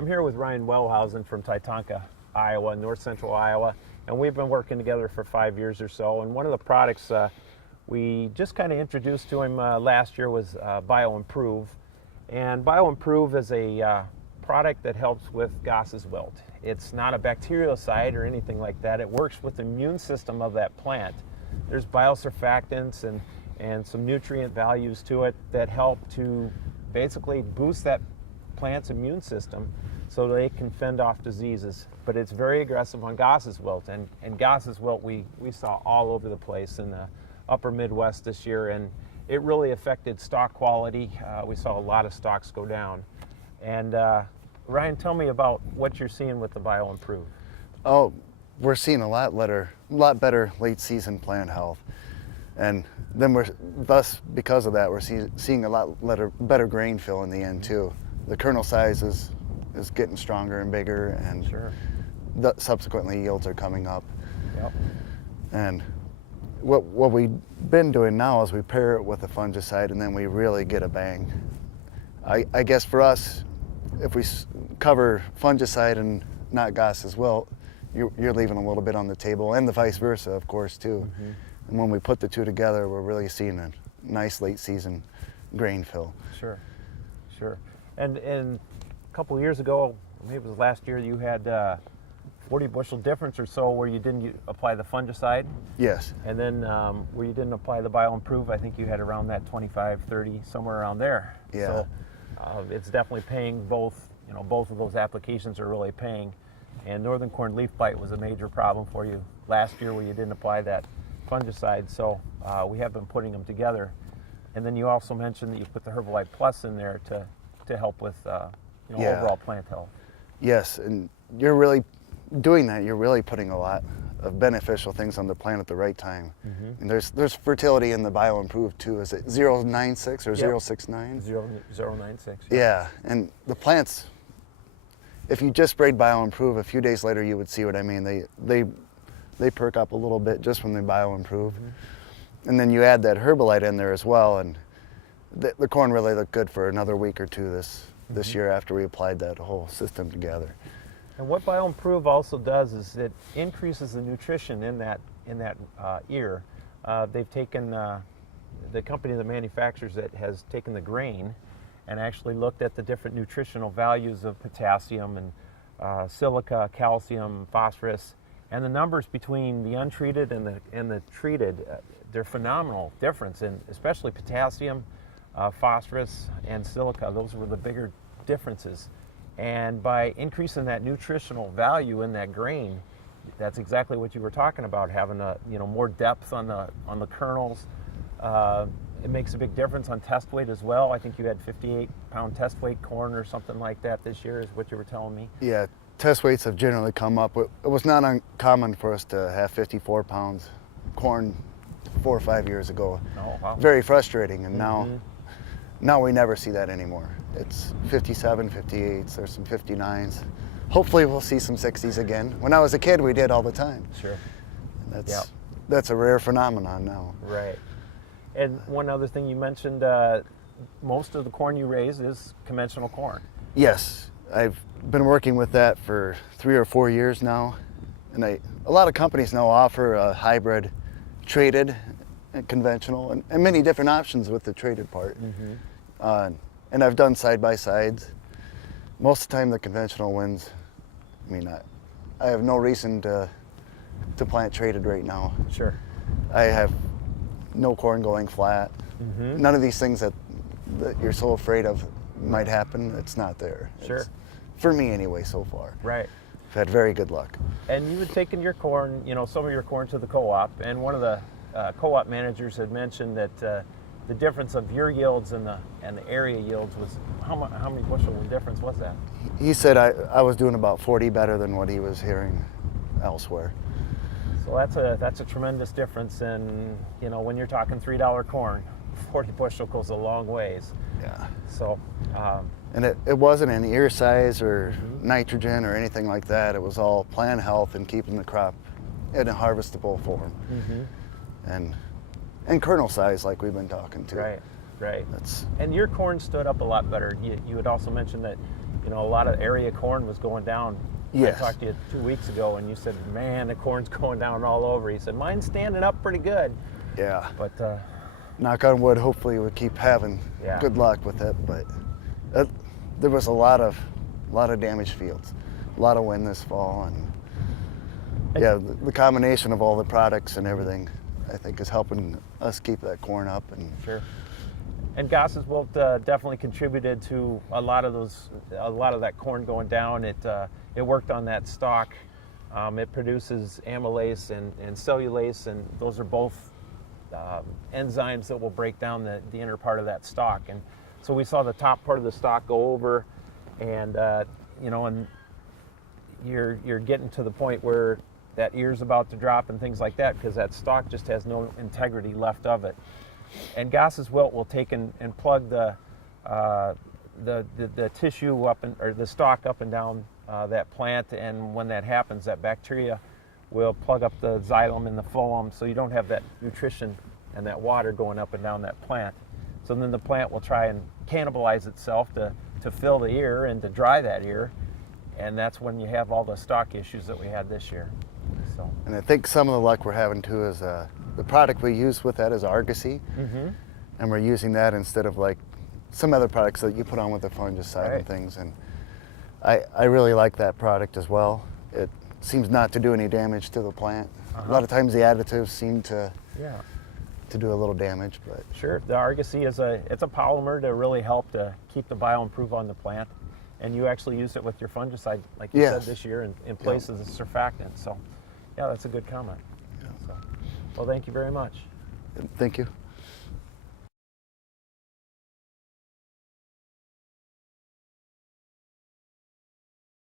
I'm here with Ryan Welhousen from Titonka, Iowa, north central Iowa, and we've been working together for 5 years or so. And one of the products we just kind of introduced to him last year was Bio Empruv. And Bio Empruv is a product that helps with Goss's wilt. It's not a bactericide or anything like that. It works with the immune system of that plant. There's biosurfactants and some nutrient values to it that help to basically boost that plant's immune system so they can fend off diseases. But it's very aggressive on Goss's wilt, and Goss's wilt we saw all over the place in the upper Midwest this year, and it really affected stalk quality. We saw a lot of stalks go down. And Ryan, tell me about what you're seeing with the Bio Empruv. Oh, we're seeing a lot better late season plant health, and then because of that, we're seeing a lot better grain fill in the end too. The kernel size is getting stronger and bigger, and sure. Subsequently yields are coming up. Yep. And what we've been doing now is we pair it with a fungicide, and then we really get a bang. I guess for us, if we cover fungicide and not Goss's wilt, you're leaving a little bit on the table, and the vice versa, of course, too. Mm-hmm. And when we put the two together, we're really seeing a nice late season grain fill. Sure, sure. And a couple of years ago, maybe it was last year, you had 40 bushel difference or so where you didn't apply the fungicide. Yes. And then where you didn't apply the Bio Empruv, I think you had around that 25, 30, somewhere around there. Yeah. So it's definitely paying both. Both of those applications are really paying. And northern corn leaf blight was a major problem for you last year where you didn't apply that fungicide. So we have been putting them together. And then you also mentioned that you put the Herbalife Plus in there to help with overall plant health. Yes, and you're really doing that. You're really putting a lot of beneficial things on the plant at the right time. Mm-hmm. And there's fertility in the Bio Empruv too. Is it 096 or 069? 096. Yeah, and the plants, if you just sprayed Bio Empruv, a few days later you would see what I mean. They perk up a little bit just from the Bio Empruv. Mm-hmm. And then you add that Herbalite in there as well, and the corn really looked good for another week or two this year after we applied that whole system together. And what Bio Empruv also does is it increases the nutrition in that ear. They've taken the company that manufactures it has taken the grain and actually looked at the different nutritional values of potassium and silica, calcium, phosphorus, and the numbers between the untreated and the treated. They're phenomenal difference in especially potassium, phosphorus, and silica. Those were the bigger differences. And by increasing that nutritional value in that grain, that's exactly what you were talking about, having more depth on the kernels. It makes a big difference on test weight as well. I think you had 58-pound test weight corn or something like that this year is what you were telling me. Yeah, test weights have generally come up. It was not uncommon for us to have 54 pounds corn 4 or 5 years ago. Oh, wow. Very frustrating, and now we never see that anymore. It's 57, 58s, there's some 59s. Hopefully we'll see some 60s again. When I was a kid, we did all the time. Sure. That's a rare phenomenon now. Right. And one other thing you mentioned, most of the corn you raise is conventional corn. Yes, I've been working with that for 3 or 4 years now. And a lot of companies now offer a hybrid traded and conventional, and many different options with the traded part. Mm-hmm. And I've done side-by-sides. Most of the time the conventional wins. I mean, I have no reason to plant traded right now. Sure. I have no corn going flat. Mm-hmm. None of these things that you're so afraid of might happen, it's not there. Sure. For me anyway, so far. Right. I've had very good luck. And you had taken your corn, some of your corn to the co-op, and one of the co-op managers had mentioned that the difference of your yields and the area yields was, how many bushel difference was that? He said I was doing about 40 better than what he was hearing elsewhere. So that's a tremendous difference, and when you're talking $3 corn, 40 bushel goes a long ways. Yeah. So. And it wasn't an ear size or nitrogen or anything like that. It was all plant health and keeping the crop in a harvestable form. Mm-hmm. And kernel size, like we've been talking to. Right. And your corn stood up a lot better. You had also mentioned that you know, a lot of area corn was going down. Yes. I talked to you 2 weeks ago, and you said, man, the corn's going down all over. He said, mine's standing up pretty good. Yeah. But knock on wood, hopefully we'll keep having good luck with it. But there was a lot of damaged fields, a lot of wind this fall, and yeah, the combination of all the products and everything, I think, is helping us keep that corn up. And sure. And Goss's wilt definitely contributed to a lot of that corn going down. It worked on that stalk. It produces amylase and cellulase, and those are both enzymes that will break down the inner part of that stalk. And so we saw the top part of the stalk go over, and you know, and you're getting to the point where that ear's about to drop and things like that, because that stalk just has no integrity left of it. And Goss's wilt will take and plug the tissue up or the stalk up and down that plant, and when that happens, that bacteria will plug up the xylem and the phloem, so you don't have that nutrition and that water going up and down that plant. So then the plant will try and cannibalize itself to fill the ear and to dry that ear, and that's when you have all the stalk issues that we had this year. So. And I think some of the luck we're having too is the product we use with that is Argosy, and we're using that instead of like some other products that you put on with the fungicide and things. And I really like that product as well. It seems not to do any damage to the plant. A lot of times the additives seem to do a little damage, but sure, the Argosy is a polymer to really help to keep the Bio Empruv on the plant. And you actually used it with your fungicide, like you said, this year in place as a surfactant. So, yeah, that's a good comment. So, well, thank you very much. Thank you.